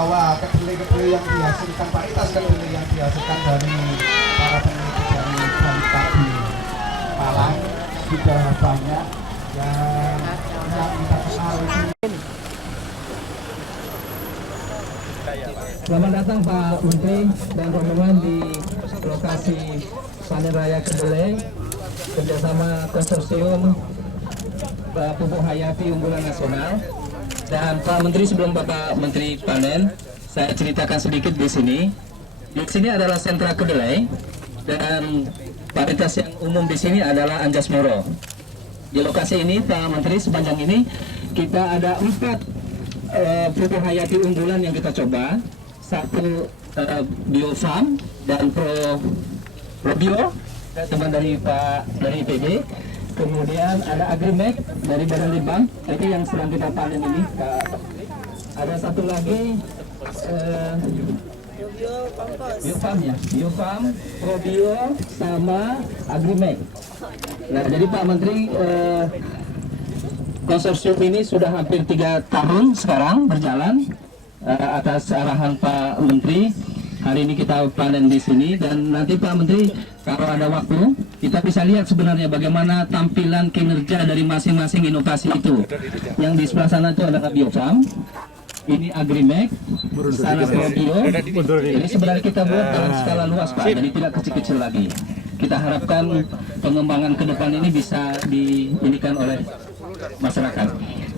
bahwa kedelai-kedelai yang dihasilkan, varietas kedelai yang dihasilkan dari para peneliti dari Padi Malang sudah banyak yang kita kenal. Selamat datang Pak Menteri dan rombongan di lokasi panen raya kedelai kerjasama konsorsium Pupuk Hayati Unggulan Nasional. Dan Pak Menteri, sebelum Bapak Menteri panen, saya ceritakan sedikit di sini. Di sini adalah sentra kedelai dan varietas yang umum di sini adalah Anjas Moro. Di lokasi ini Pak Menteri, sepanjang ini kita ada 4 Pupuk Hayati unggulan yang kita coba. Satu Biofarm dan Probio, teman dari IPB. Kemudian ada Agrimek dari Badan Litbang, itu yang sedang kita panen ini. Ada satu lagi Biofarm ya, Biofarm, Probio sama Agrimek. Nah, jadi Pak Menteri, konsorsium ini sudah hampir 3 tahun sekarang berjalan. Atas arahan Pak Menteri, hari ini kita panen di sini, dan nanti Pak Menteri kalau ada waktu kita bisa lihat sebenarnya bagaimana tampilan kinerja dari masing-masing inovasi itu. Yang di sebelah sana itu adalah Biofarm, ini Agrimek, sana Probio. Ini sebenarnya kita buat dalam skala luas Pak, jadi tidak kecil-kecil lagi. Kita harapkan pengembangan ke depan ini bisa diinikan oleh masyarakat.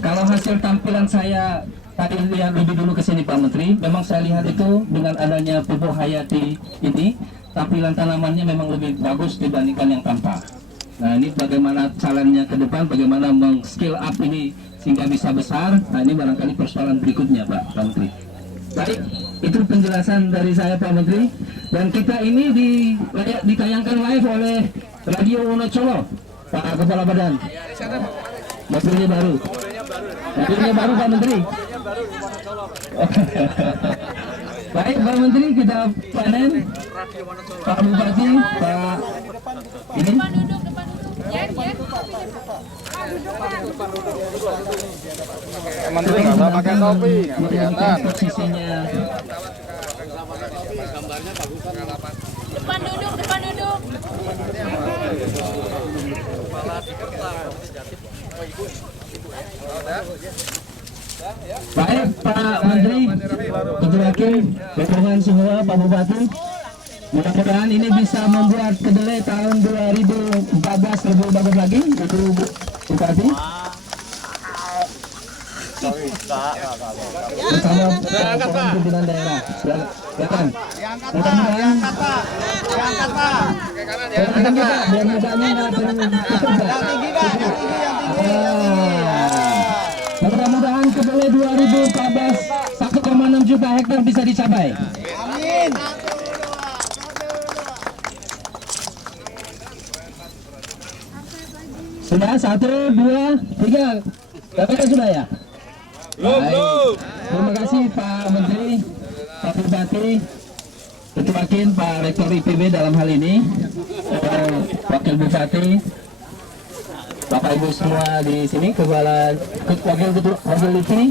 Kalau hasil tampilan saya tadi lihat lebih dulu ke sini Pak Menteri, memang saya lihat itu dengan adanya Pupuk Hayati ini, tampilan tanamannya memang lebih bagus dibandingkan yang tanpa. Nah, ini bagaimana caranya ke depan, bagaimana meng-skill up ini sehingga bisa besar. Nah, ini barangkali persoalan berikutnya Pak Menteri. Baik, itu penjelasan dari saya Pak Menteri. Dan kita ini ditayangkan live oleh Radio Wonocolo, Pak Kepala Badan. Mobilnya baru. Mobilnya baru Pak Menteri. Baik Pak Menteri, kita panen. Pak Bupati, Pak ini. Menteri nggak usah pakai topi, nggak kelihatan. Posisinya. Depan duduk. Baik Pak Menteri, Ketua Wakil, rombongan semua, Pak Bupati, mudah-mudahan ini bisa membuat kedelai tahun 2014 lebih bagus lagi, Ibu Bupati. Bersama rombongan pimpinan daerah. Silakan. Mudah-mudahan. Diangkat Pak. Silakan Pak, biar mudahnya nggak terlalu kusut Pak. Yang tinggi Pak, yang tinggi. Mudah-mudahan kedelai 2014 1,6 juta hektar bisa dicapai. Amin. Sudah 1, 2, 3. Dapatkan sudah ya? Belum. Terima kasih Pak Menteri, Pak Bupati, Ketua Wakil, Pak Rektor IPB dalam hal ini, Wakil Bupati, Bapak Ibu semua di sini, Kepala Wakil di sini.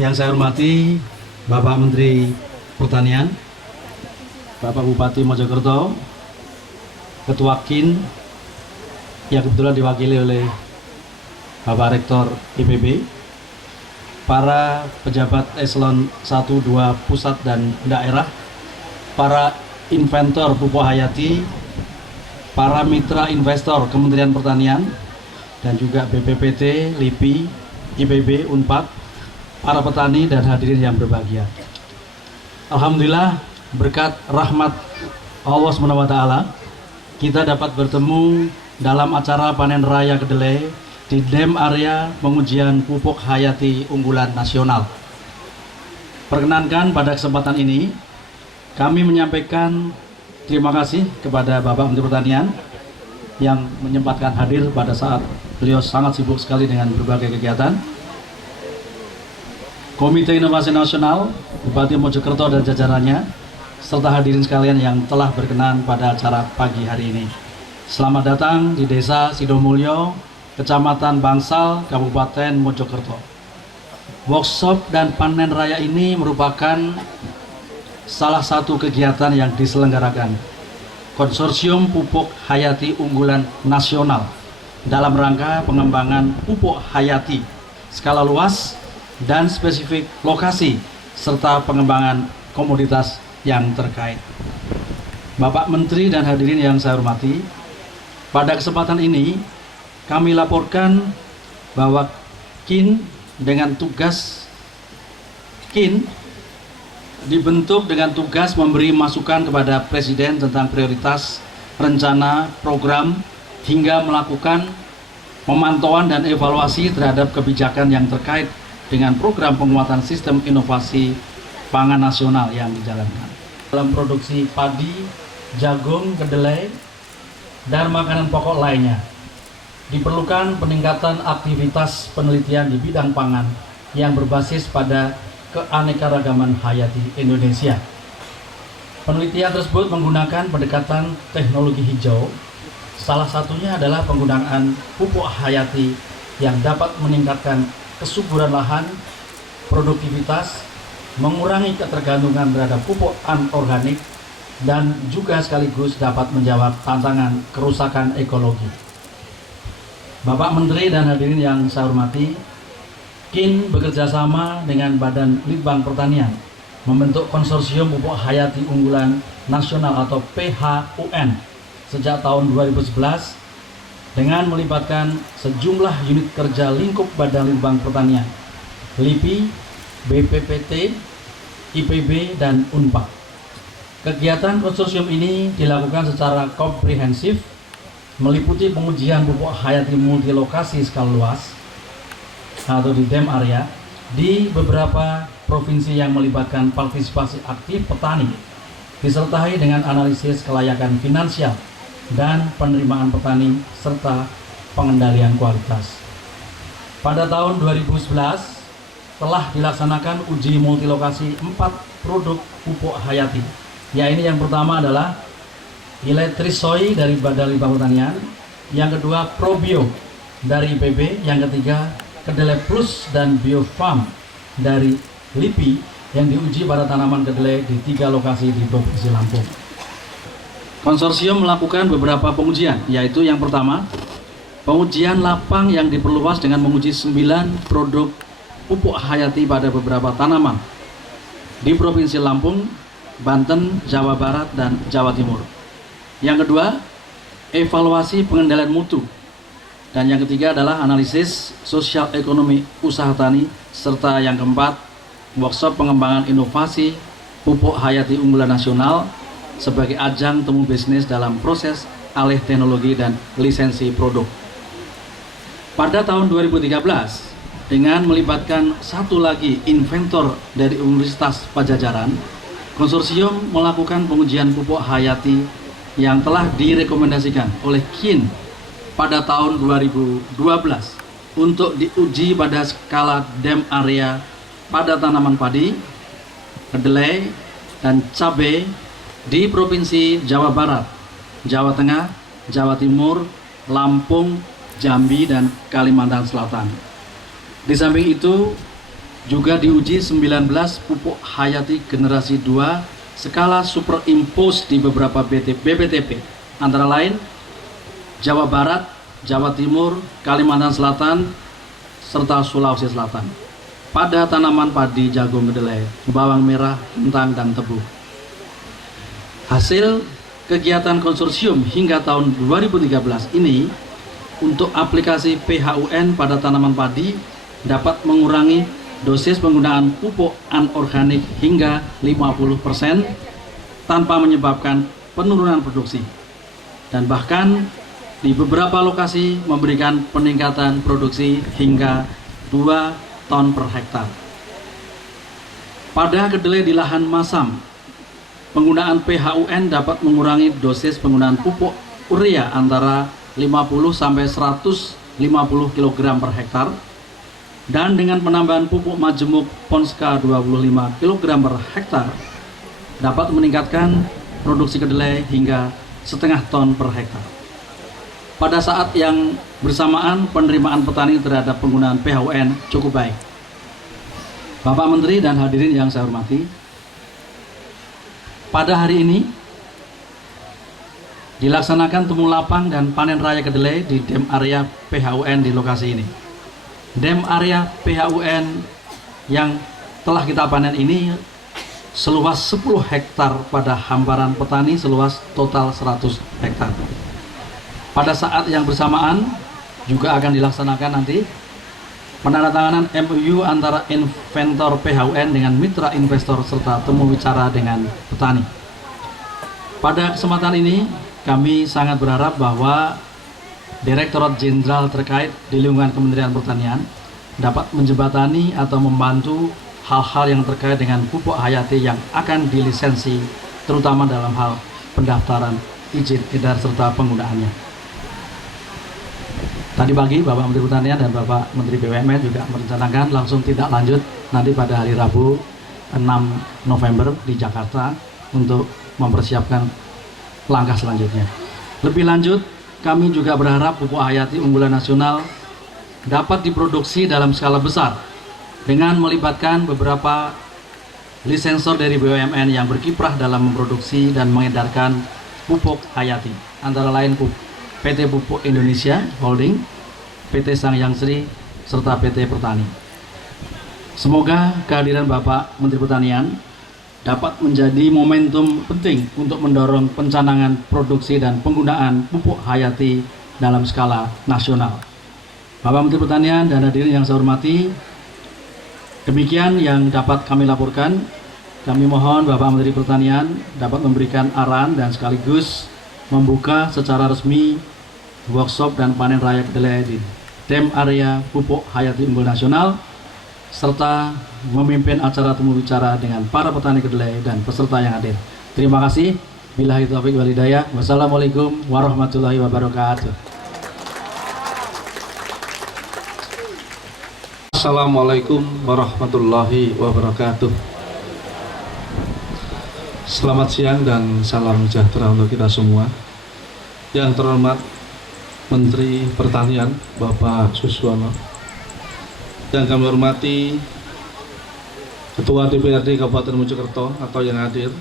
Yang saya hormati Bapak Menteri Pertanian, Bapak Bupati Mojokerto, Ketua KIN yang kebetulan diwakili oleh Bapak Rektor IPB, para pejabat eselon 1, 2 pusat dan daerah, para inventor pupuk hayati, para mitra investor Kementerian Pertanian, dan juga BPPT, LIPI, IPB, UNPAD, para petani dan hadirin yang berbahagia. Alhamdulillah, berkat rahmat Allah SWT, kita dapat bertemu dalam acara panen raya kedelai di DEM area pengujian pupuk hayati unggulan nasional. Perkenankan pada kesempatan ini, kami menyampaikan terima kasih kepada Bapak Menteri Pertanian yang menyempatkan hadir pada saat beliau sangat sibuk sekali dengan berbagai kegiatan. Komite Inovasi Nasional, Bupati Mojokerto dan jajarannya, serta hadirin sekalian yang telah berkenan pada acara pagi hari ini. Selamat datang di Desa Sidomulyo, Kecamatan Bangsal, Kabupaten Mojokerto. Workshop dan panen raya ini merupakan salah satu kegiatan yang diselenggarakan Konsorsium Pupuk Hayati Unggulan Nasional dalam rangka pengembangan pupuk hayati skala luas dan spesifik lokasi serta pengembangan komoditas yang terkait. Bapak Menteri dan hadirin yang saya hormati, pada kesempatan ini kami laporkan bahwa KIN dengan tugas KIN dibentuk dengan tugas memberi masukan kepada Presiden tentang prioritas, rencana, program, hingga melakukan pemantauan dan evaluasi terhadap kebijakan yang terkait dengan program penguatan sistem inovasi pangan nasional yang dijalankan. Dalam produksi padi, jagung, kedelai, dan makanan pokok lainnya, diperlukan peningkatan aktivitas penelitian di bidang pangan yang berbasis pada keanekaragaman hayati Indonesia. Penelitian tersebut menggunakan pendekatan teknologi hijau. Salah satunya adalah penggunaan pupuk hayati yang dapat meningkatkan kesuburan lahan, produktivitas, mengurangi ketergantungan terhadap pupuk anorganik, dan juga sekaligus dapat menjawab tantangan kerusakan ekologi. Bapak Menteri dan hadirin yang saya hormati, KIN bekerjasama dengan Badan Litbang Pertanian membentuk Konsorsium Pupuk Hayati Unggulan Nasional atau PHUN sejak tahun 2011 dengan melibatkan sejumlah unit kerja lingkup Badan Litbang Pertanian, LIPI, BPPT, IPB, dan UNPAD. Kegiatan konsorsium ini dilakukan secara komprehensif, meliputi pengujian pupuk hayati multilokasi skala luas atau di DEM area di beberapa provinsi yang melibatkan partisipasi aktif petani, disertai dengan analisis kelayakan finansial dan penerimaan petani serta pengendalian kualitas. Pada tahun 2011 telah dilaksanakan uji multilokasi 4 produk pupuk hayati. Ya, ini yang pertama adalah Eletrisoy dari Badan Litbang Pertanian, yang kedua Probio dari IPB, yang ketiga Kedelai Plus dan Biofarm dari LIPI yang diuji pada tanaman kedelai di 3 lokasi di Provinsi Lampung. Konsorsium melakukan beberapa pengujian, yaitu yang pertama, pengujian lapang yang diperluas dengan menguji 9 produk pupuk hayati pada beberapa tanaman di Provinsi Lampung, Banten, Jawa Barat, dan Jawa Timur. Yang kedua, evaluasi pengendalian mutu. Dan yang ketiga adalah analisis sosial ekonomi usaha tani. Serta yang keempat, workshop pengembangan inovasi pupuk hayati unggulan nasional sebagai ajang temu bisnis dalam proses alih teknologi dan lisensi produk. Pada tahun 2013, dengan melibatkan satu lagi inventor dari Universitas Padjadjaran, konsorsium melakukan pengujian pupuk hayati yang telah direkomendasikan oleh KIN pada tahun 2012 untuk diuji pada skala DEM area pada tanaman padi, kedelai, dan cabai di Provinsi Jawa Barat, Jawa Tengah, Jawa Timur, Lampung, Jambi, dan Kalimantan Selatan. Di samping itu, juga diuji 19 pupuk hayati generasi 2 skala superimpose di beberapa BPTP, antara lain Jawa Barat, Jawa Timur, Kalimantan Selatan, serta Sulawesi Selatan, pada tanaman padi, jagung, kedelai, bawang merah, kentang, dan tebu. Hasil kegiatan konsorsium hingga tahun 2013 ini untuk aplikasi PHUN pada tanaman padi dapat mengurangi dosis penggunaan pupuk anorganik hingga 50% tanpa menyebabkan penurunan produksi, dan bahkan di beberapa lokasi memberikan peningkatan produksi hingga 2 ton per hektar. Pada kedelai di lahan masam, penggunaan PHUN dapat mengurangi dosis penggunaan pupuk urea antara 50 sampai 150 kg per hektar, dan dengan penambahan pupuk majemuk Ponska 25 kg per hektar dapat meningkatkan produksi kedelai hingga setengah ton per hektar. Pada saat yang bersamaan, penerimaan petani terhadap penggunaan PHUN cukup baik. Bapak Menteri dan hadirin yang saya hormati, pada hari ini dilaksanakan temu lapang dan panen raya kedelai di dem area PHUN di lokasi ini. Dem area PHUN yang telah kita panen ini seluas 10 hektar pada hamparan petani seluas total 100 hektar. Pada saat yang bersamaan juga akan dilaksanakan nanti penandatanganan MOU antara inventor PHUN dengan mitra investor serta temu bicara dengan petani. Pada kesempatan ini kami sangat berharap bahwa Direktorat Jenderal terkait di lingkungan Kementerian Pertanian dapat menjembatani atau membantu hal-hal yang terkait dengan pupuk hayati yang akan dilisensi, terutama dalam hal pendaftaran, izin edar serta penggunaannya. Tadi pagi Bapak Menteri Pertanian dan Bapak Menteri BUMN juga merencanakan langsung tindak lanjut nanti pada hari Rabu 6 November di Jakarta untuk mempersiapkan langkah selanjutnya. Lebih lanjut, kami juga berharap pupuk hayati unggulan nasional dapat diproduksi dalam skala besar dengan melibatkan beberapa lisensor dari BUMN yang berkiprah dalam memproduksi dan mengedarkan pupuk hayati, antara lain PT Pupuk Indonesia Holding, PT Sangyang Sri, serta PT Pertani. Semoga kehadiran Bapak Menteri Pertanian dapat menjadi momentum penting untuk mendorong pencanangan produksi dan penggunaan pupuk hayati dalam skala nasional. Bapak Menteri Pertanian dan hadirin yang saya hormati, demikian yang dapat kami laporkan. Kami mohon Bapak Menteri Pertanian dapat memberikan arahan dan sekaligus membuka secara resmi workshop dan panen raya kedelai di dem area pupuk hayati unggul nasional, serta memimpin acara temu bicara dengan para petani kedelai dan peserta yang hadir. Terima kasih. Billahi taufiq wal hidayah. Wassalamualaikum warahmatullahi wabarakatuh. Assalamualaikum warahmatullahi wabarakatuh. Selamat siang dan salam sejahtera untuk kita semua. Yang terhormat Menteri Pertanian Bapak Suswono, yang kami hormati Ketua DPRD Kabupaten Mojokerto atau yang hadir,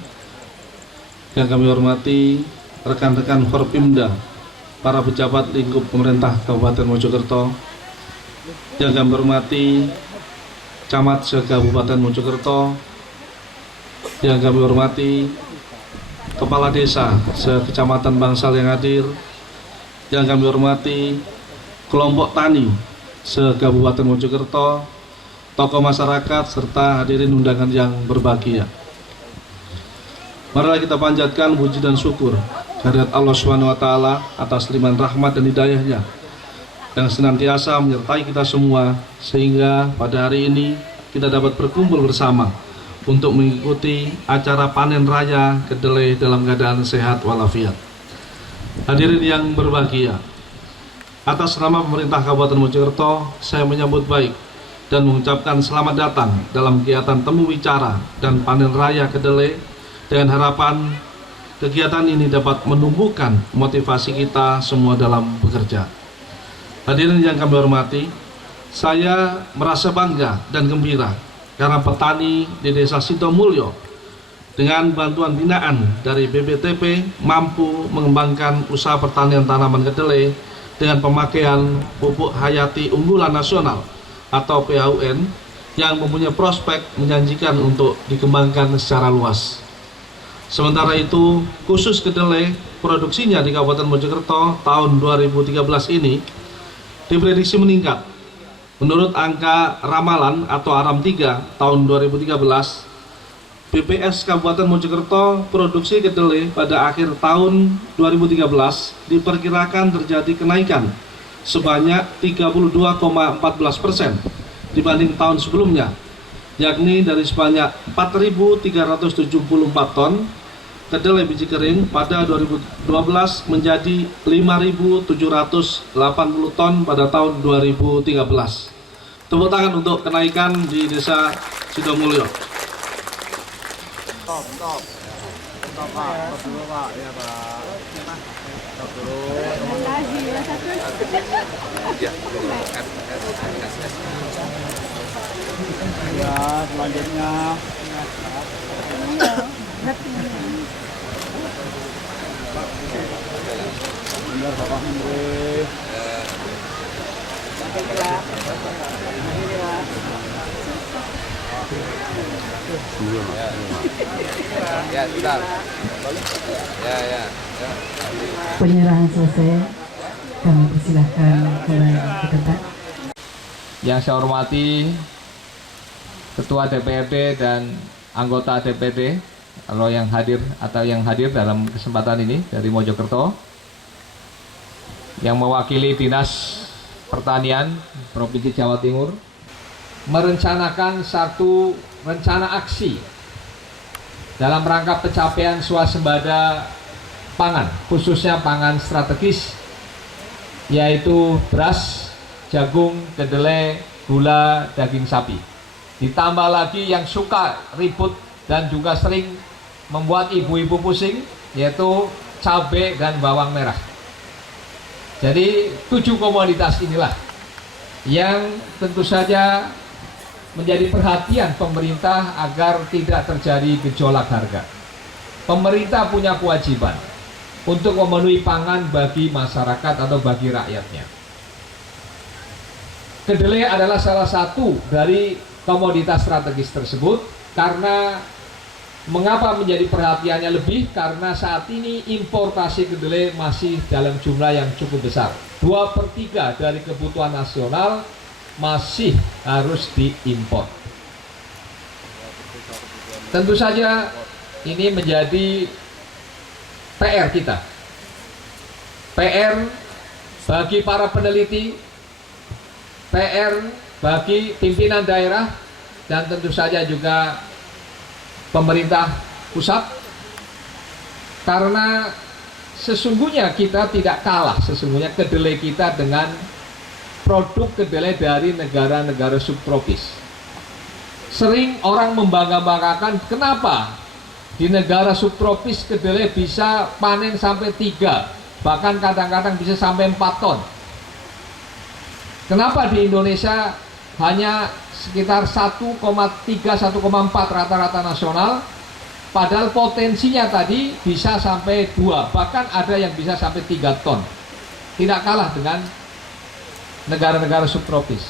yang kami hormati rekan-rekan Forpimda, para pejabat lingkup pemerintah Kabupaten Mojokerto, yang kami hormati Camat se-Kabupaten Mojokerto, yang kami hormati Kepala Desa se-Kecamatan Bangsal yang hadir, yang kami hormati kelompok tani se-Kabupaten Mojokerto, tokoh masyarakat, serta hadirin undangan yang berbahagia. Marilah kita panjatkan puji dan syukur kehadirat Allah SWT atas limpahan rahmat dan hidayahnya yang senantiasa menyertai kita semua, sehingga pada hari ini kita dapat berkumpul bersama untuk mengikuti acara panen raya kedelai dalam keadaan sehat walafiat. Hadirin yang berbahagia, atas nama pemerintah Kabupaten Mojokerto, saya menyambut baik dan mengucapkan selamat datang dalam kegiatan temu bicara dan panen raya kedelai, dengan harapan kegiatan ini dapat menumbuhkan motivasi kita semua dalam bekerja. Hadirin yang kami hormati, saya merasa bangga dan gembira karena petani di Desa Sidomulyo dengan bantuan binaan dari BPTP mampu mengembangkan usaha pertanian tanaman kedelai dengan pemakaian pupuk hayati unggulan nasional atau PHUN yang mempunyai prospek menjanjikan untuk dikembangkan secara luas. Sementara itu, khusus kedelai, produksinya di Kabupaten Mojokerto tahun 2013 ini diprediksi meningkat. Menurut angka ramalan atau ARAM 3 tahun 2013, BPS Kabupaten Mojokerto produksi kedelai pada akhir tahun 2013 diperkirakan terjadi kenaikan sebanyak 32,14% dibanding tahun sebelumnya, yakni dari sebanyak 4.374 ton kedelai biji kering pada 2012 menjadi 5.780 ton pada tahun 2013. Tepuk tangan untuk kenaikan di Desa Sidomulyo. Ya, selanjutnya benar Bapak Menteri. Ya, sudah. Ya. Penyerahan selesai, kami persilahkan kembali ke tempat. Yang saya hormati Ketua DPRD dan anggota DPD, kalau yang hadir atau yang hadir dalam kesempatan ini dari Mojokerto, yang mewakili Dinas Pertanian Provinsi Jawa Timur, merencanakan satu rencana aksi dalam rangka pencapaian swasembada pangan, khususnya pangan strategis, yaitu beras, jagung, kedelai, gula, daging sapi. Ditambah lagi yang suka ribut dan juga sering membuat ibu-ibu pusing, yaitu cabai dan bawang merah. Jadi 7 komoditas inilah yang tentu saja menjadi perhatian pemerintah agar tidak terjadi gejolak harga. Pemerintah punya kewajiban untuk memenuhi pangan bagi masyarakat atau bagi rakyatnya. Kedelai adalah salah satu dari komoditas strategis tersebut. Karena mengapa menjadi perhatiannya lebih? Karena saat ini importasi kedelai masih dalam jumlah yang cukup besar. 2/3 dari kebutuhan nasional masih harus diimpor. Tentu saja ini menjadi PR kita. PR bagi para peneliti, PR bagi pimpinan daerah, dan tentu saja juga pemerintah pusat. Karena sesungguhnya kita tidak kalah sesungguhnya kedelai kita dengan produk kedelai dari negara-negara subtropis. Sering orang membangga-banggakan kenapa di negara subtropis kedelai bisa panen sampai 3, bahkan kadang-kadang bisa sampai 4 ton. Kenapa di Indonesia hanya sekitar 1,3-1,4 rata-rata nasional, padahal potensinya tadi bisa sampai 2, bahkan ada yang bisa sampai 3 ton. Tidak kalah dengan negara-negara subtropis.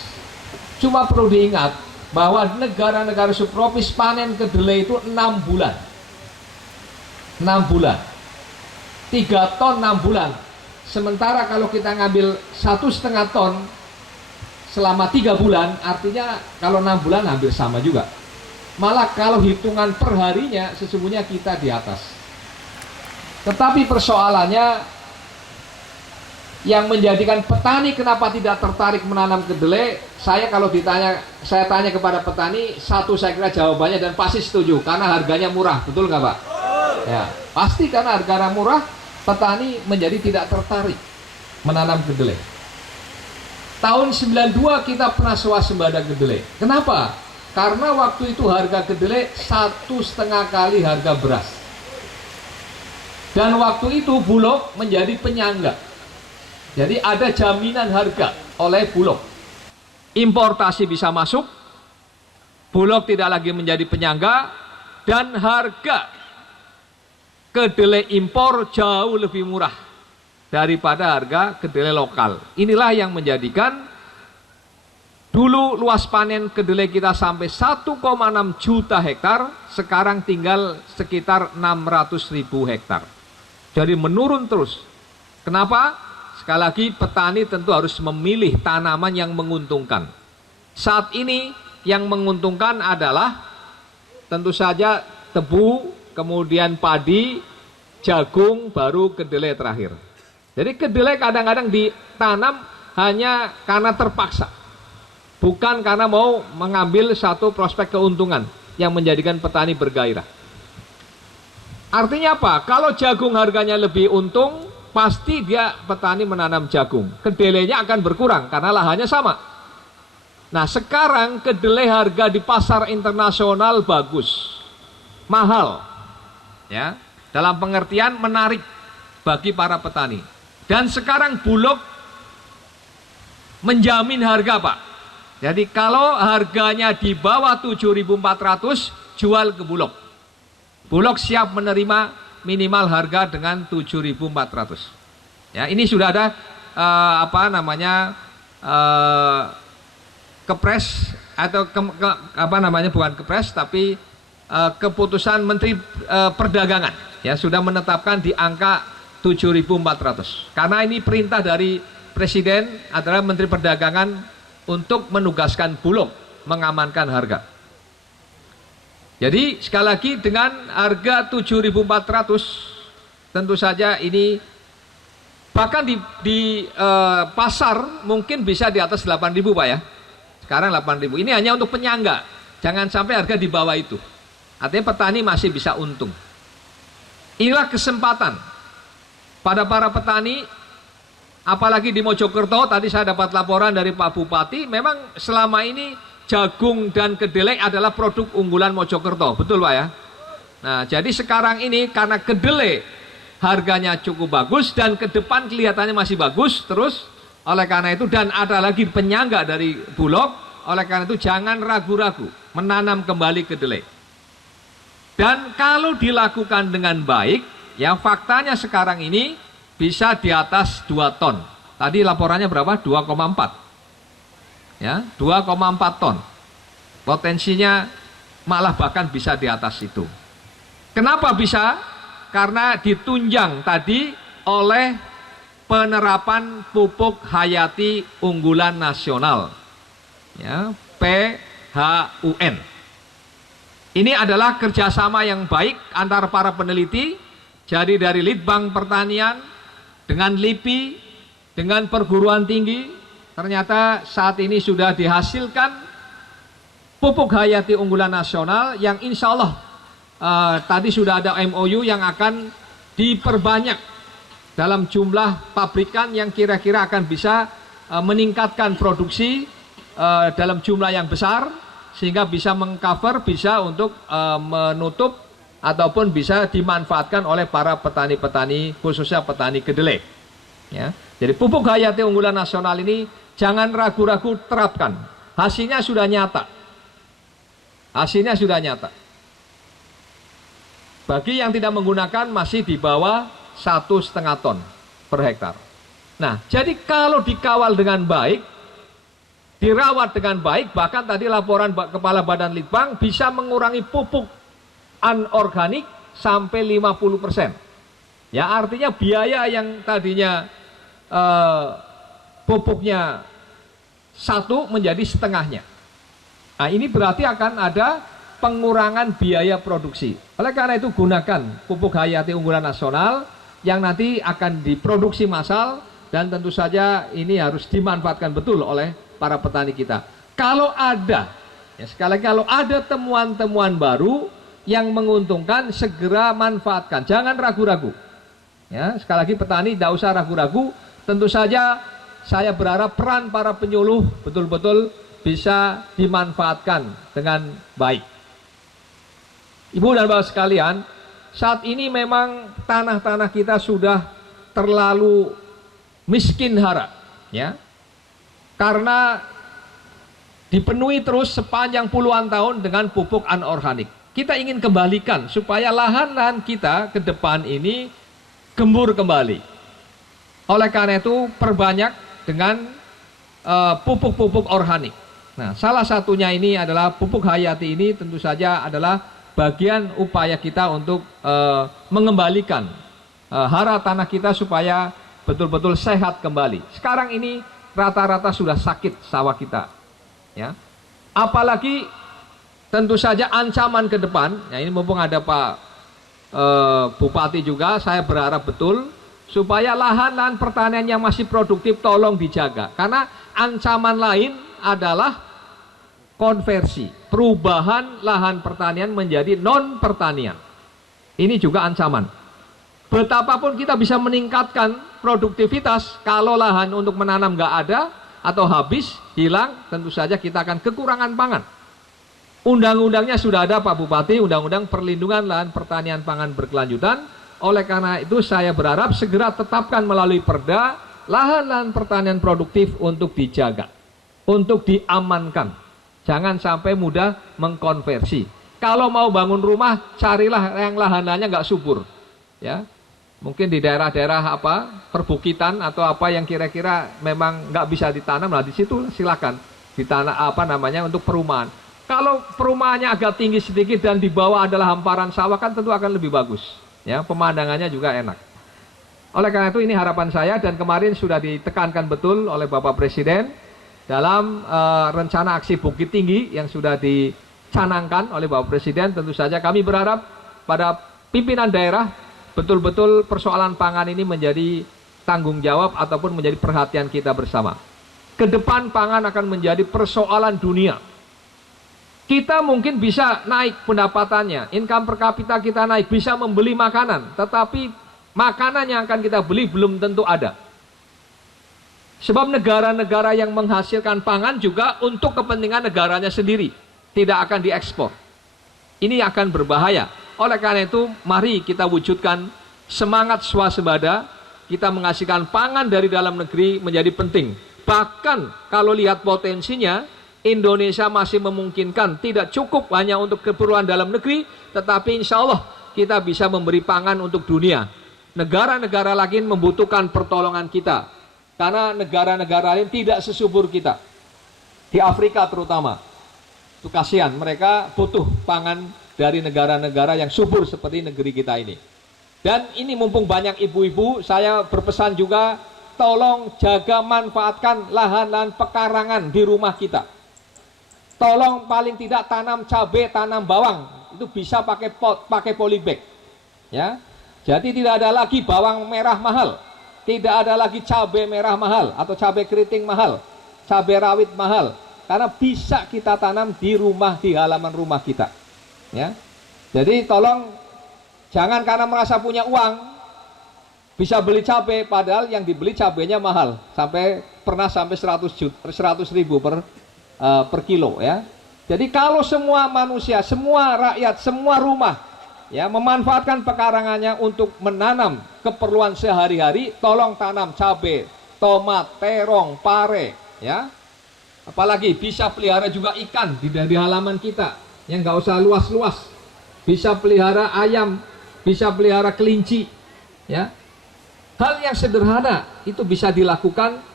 Cuma perlu diingat bahwa negara-negara subtropis panen kedelai itu 6 bulan. 6 bulan. 3 ton 6 bulan. Sementara kalau kita ngambil 1,5 ton selama 3 bulan, artinya kalau 6 bulan hampir sama juga. Malah kalau hitungan per harinya sesungguhnya kita di atas. Tetapi persoalannya yang menjadikan petani kenapa tidak tertarik menanam kedelai, saya tanya kepada petani, satu saya kira jawabannya dan pasti setuju, karena harganya murah, betul nggak Pak? Ya, pasti karena harganya murah, petani menjadi tidak tertarik menanam kedelai. Tahun 92 kita pernah swasembada kedelai. Kenapa? Karena waktu itu harga kedelai 1,5 kali harga beras. Dan waktu itu Bulog menjadi penyangga. Jadi ada jaminan harga oleh Bulog. Importasi bisa masuk, Bulog tidak lagi menjadi penyangga, dan harga kedelai impor jauh lebih murah daripada harga kedelai lokal. Inilah yang menjadikan dulu luas panen kedelai kita sampai 1,6 juta hektar, sekarang tinggal sekitar 600.000 hektar. Jadi menurun terus. Kenapa? Sekali lagi petani tentu harus memilih tanaman yang menguntungkan. Saat ini yang menguntungkan adalah tentu saja tebu, kemudian padi, jagung, baru kedelai terakhir. Jadi kedelai kadang-kadang ditanam hanya karena terpaksa, bukan karena mau mengambil satu prospek keuntungan yang menjadikan petani bergairah. Artinya apa? Kalau jagung harganya lebih untung, pasti dia petani menanam jagung. Kedelainya akan berkurang karena lahannya sama. Nah, sekarang kedelai harga di pasar internasional bagus, mahal, ya, dalam pengertian menarik bagi para petani. Dan sekarang Bulog menjamin harga, Pak. Jadi kalau harganya di bawah 7.400, jual ke Bulog. Bulog siap menerima minimal harga dengan 7.400. Ya, ini sudah ada kepres atau bukan kepres tapi keputusan Menteri Perdagangan, ya, sudah menetapkan di angka 7.400. Karena ini perintah dari Presiden adalah Menteri Perdagangan untuk menugaskan Bulog mengamankan harga. Jadi sekali lagi dengan harga 7.400 tentu saja ini bahkan di pasar mungkin bisa di atas 8.000, Pak, ya. Sekarang 8.000. Ini hanya untuk penyangga. Jangan sampai harga di bawah itu. Artinya petani masih bisa untung. Inilah kesempatan pada para petani, apalagi di Mojokerto. Tadi saya dapat laporan dari Pak Bupati, memang selama ini jagung dan kedelai adalah produk unggulan Mojokerto, betul, Pak, ya? Nah, jadi sekarang ini karena kedelai harganya cukup bagus dan ke depan kelihatannya masih bagus terus, oleh karena itu, dan ada lagi penyangga dari Bulog, oleh karena itu jangan ragu-ragu menanam kembali kedelai. Dan kalau dilakukan dengan baik, ya, faktanya sekarang ini bisa di atas 2 ton. Tadi laporannya berapa? 2,4. Ya, 2,4 ton. Potensinya malah bahkan bisa di atas itu. Kenapa bisa? Karena ditunjang tadi oleh penerapan pupuk hayati unggulan nasional, ya, PHUN. Ini adalah kerjasama yang baik antara para peneliti, jadi dari Litbang Pertanian dengan LIPI, dengan perguruan tinggi. Ternyata saat ini sudah dihasilkan pupuk hayati unggulan nasional yang insya Allah tadi sudah ada MOU yang akan diperbanyak dalam jumlah pabrikan yang kira-kira akan bisa meningkatkan produksi dalam jumlah yang besar, sehingga bisa mengcover, bisa untuk menutup ataupun bisa dimanfaatkan oleh para petani-petani, khususnya petani kedelai. Ya. Jadi pupuk hayati unggulan nasional ini jangan ragu-ragu terapkan. Hasilnya sudah nyata. Hasilnya sudah nyata. Bagi yang tidak menggunakan masih di bawah 1,5 ton per hektar. Nah, jadi kalau dikawal dengan baik, dirawat dengan baik, bahkan tadi laporan Kepala Badan Litbang bisa mengurangi pupuk anorganik sampai 50%. Ya, artinya biaya yang tadinya pupuknya 1 menjadi setengahnya. Nah, ini berarti akan ada pengurangan biaya produksi. Oleh karena itu gunakan pupuk hayati unggulan nasional yang nanti akan diproduksi massal, dan tentu saja ini harus dimanfaatkan betul oleh para petani kita. Kalau ada, ya sekali lagi, kalau ada temuan-temuan baru yang menguntungkan, segera manfaatkan. Jangan ragu-ragu. Ya, sekali lagi petani tidak usah ragu-ragu. Tentu saja saya berharap peran para penyuluh betul-betul bisa dimanfaatkan dengan baik. Ibu dan Bapak sekalian, saat ini memang tanah-tanah kita sudah terlalu miskin hara, ya. Karena dipenuhi terus sepanjang puluhan tahun dengan pupuk anorganik. Kita ingin kembalikan supaya lahan-lahan kita ke depan ini gembur kembali. Oleh karena itu perbanyak dengan pupuk-pupuk organik. Nah, salah satunya ini adalah pupuk hayati. Ini tentu saja adalah bagian upaya kita untuk mengembalikan hara tanah kita supaya betul-betul sehat kembali. Sekarang ini rata-rata sudah sakit sawah kita, ya. Apalagi tentu saja ancaman ke depan. Nah, ini mumpung ada Pak Bupati juga, saya berharap betul supaya lahan-lahan pertanian yang masih produktif tolong dijaga. Karena ancaman lain adalah konversi, perubahan lahan pertanian menjadi non pertanian. Ini juga ancaman. Betapapun kita bisa meningkatkan produktivitas, kalau lahan untuk menanam nggak ada atau habis, hilang, tentu saja kita akan kekurangan pangan. Undang-undangnya sudah ada Pak Bupati, Undang-Undang Perlindungan Lahan Pertanian Pangan Berkelanjutan. Oleh karena itu saya berharap segera tetapkan melalui Perda lahan-lahan pertanian produktif untuk dijaga, untuk diamankan. Jangan sampai mudah mengkonversi. Kalau mau bangun rumah, carilah yang lahan-lahannya nggak subur, ya. Mungkin di daerah-daerah perbukitan atau apa yang kira-kira memang nggak bisa ditanam, lah di situ silakan ditanam untuk perumahan. Kalau perumahannya agak tinggi sedikit dan di bawah adalah hamparan sawah, kan tentu akan lebih bagus, ya. Pemandangannya juga enak. Oleh karena itu ini harapan saya, dan kemarin sudah ditekankan betul oleh Bapak Presiden dalam rencana aksi Bukit Tinggi yang sudah dicanangkan oleh Bapak Presiden. Tentu saja kami berharap pada pimpinan daerah betul-betul persoalan pangan ini menjadi tanggung jawab ataupun menjadi perhatian kita bersama. Ke depan pangan akan menjadi persoalan dunia. Kita mungkin bisa naik pendapatannya, income per kapita kita naik, bisa membeli makanan, tetapi makanan yang akan kita beli belum tentu ada. Sebab negara-negara yang menghasilkan pangan juga untuk kepentingan negaranya sendiri, tidak akan diekspor. Ini akan berbahaya. Oleh karena itu, mari kita wujudkan semangat swasembada, kita menghasilkan pangan dari dalam negeri menjadi penting. Bahkan kalau lihat potensinya, Indonesia masih memungkinkan, tidak cukup hanya untuk keperluan dalam negeri, tetapi insya Allah kita bisa memberi pangan untuk dunia. Negara-negara lain membutuhkan pertolongan kita, karena negara-negara lain tidak sesubur kita. Di Afrika terutama, itu kasihan, mereka butuh pangan dari negara-negara yang subur seperti negeri kita ini. Dan ini mumpung banyak ibu-ibu, saya berpesan juga, tolong jaga manfaatkan lahan-lahan pekarangan di rumah kita. Tolong paling tidak tanam cabai, tanam bawang, itu bisa pakai pot, pakai polybag, ya. Jadi tidak ada lagi bawang merah mahal, tidak ada lagi cabai merah mahal atau cabai keriting mahal, cabai rawit mahal, karena bisa kita tanam di rumah, di halaman rumah kita, ya. Jadi tolong jangan karena merasa punya uang bisa beli cabai, padahal yang dibeli cabainya mahal, pernah sampai 100.000 per kilo, ya. Jadi kalau semua manusia, semua rakyat, semua rumah, ya, memanfaatkan pekarangannya untuk menanam keperluan sehari-hari, tolong tanam cabai, tomat, terong, pare, ya. Apalagi bisa pelihara juga ikan di halaman kita, yang nggak usah luas-luas. Bisa pelihara ayam, bisa pelihara kelinci, ya. Hal yang sederhana itu bisa dilakukan.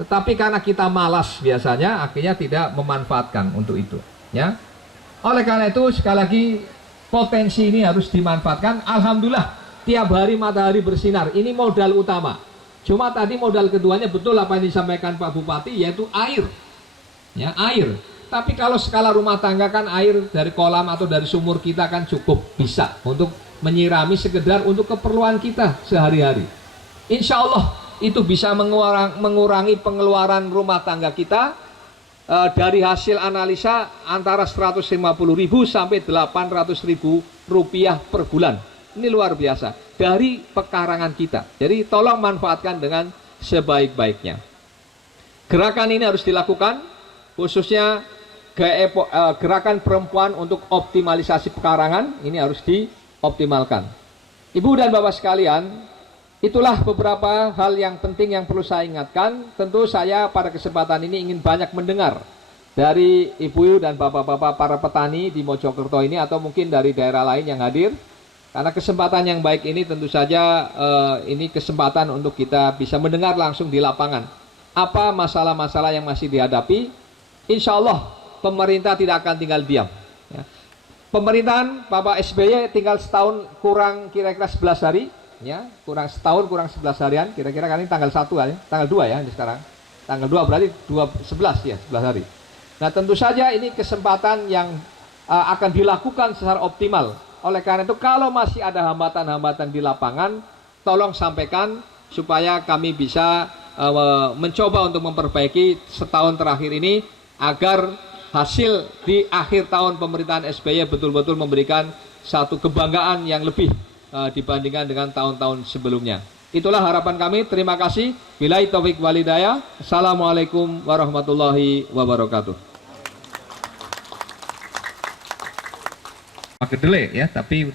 Tetapi karena kita malas biasanya, akhirnya tidak memanfaatkan untuk itu, ya. Oleh karena itu sekali lagi potensi ini harus dimanfaatkan. Alhamdulillah tiap hari matahari bersinar, ini modal utama. Cuma tadi modal keduanya betul apa yang disampaikan Pak Bupati, yaitu air, ya, air. Tapi kalau skala rumah tangga kan air dari kolam atau dari sumur kita kan cukup bisa untuk menyirami sekedar untuk keperluan kita sehari-hari. Insya Allah itu bisa mengurangi pengeluaran rumah tangga kita. Dari hasil analisa antara 150.000 sampai 800.000 rupiah per bulan. Ini luar biasa dari pekarangan kita. Jadi tolong manfaatkan dengan sebaik-baiknya. Gerakan ini harus dilakukan, khususnya gerakan perempuan untuk optimalisasi pekarangan ini harus dioptimalkan. Ibu dan bapak sekalian, itulah beberapa hal yang penting yang perlu saya ingatkan. Tentu saya pada kesempatan ini ingin banyak mendengar dari ibu dan bapak-bapak para petani di Mojokerto ini atau mungkin dari daerah lain yang hadir. Karena kesempatan yang baik ini tentu saja ini kesempatan untuk kita bisa mendengar langsung di lapangan apa masalah-masalah yang masih dihadapi. Insya Allah pemerintah tidak akan tinggal diam. Ya. Pemerintahan Bapak SBY tinggal setahun kurang kira-kira 11 hari, ya, kurang setahun kurang 11 harian, kira-kira kali ini tanggal 1 ya, tanggal 2 ya ini sekarang. Tanggal 2 berarti 11 ya, 11 hari. Nah, tentu saja ini kesempatan yang akan dilakukan secara optimal. Oleh karena itu kalau masih ada hambatan-hambatan di lapangan, tolong sampaikan supaya kami bisa mencoba untuk memperbaiki setahun terakhir ini agar hasil di akhir tahun pemerintahan SBY betul-betul memberikan satu kebanggaan yang lebih dibandingkan dengan tahun-tahun sebelumnya. Itulah harapan kami. Terima kasih. Billahi taufik walhidayah. Assalamualaikum warahmatullahi wabarakatuh. Kedelai ya, tapi